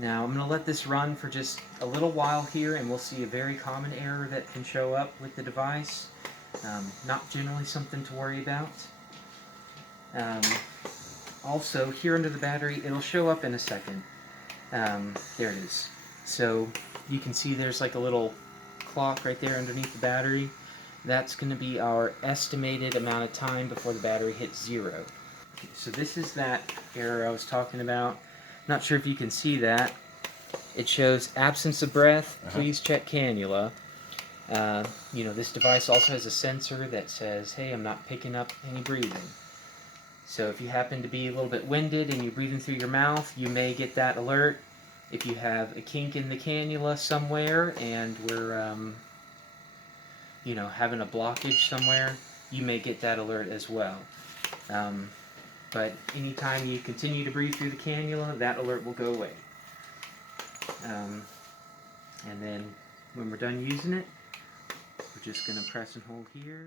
Now I'm going to let this run for just a little while here, and we'll see a very common error that can show up with the device. Not generally something to worry about. Also, here under the battery, it'll show up in a second. There it is. So you can see there's like a little clock right there underneath the battery. That's going to be our estimated amount of time before the battery hits 0. Okay, so this is that error I was talking about. Not sure if you can see that. It shows absence of breath, please check cannula. You know, this device also has a sensor that says, hey, I'm not picking up any breathing. So if you happen to be a little bit winded and you're breathing through your mouth, you may get that alert. If you have a kink in the cannula somewhere and we're, you know, having a blockage somewhere, you may get that alert as well. But anytime you continue to breathe through the cannula, that alert will go away. And then when we're done using it, we're just going to press and hold here.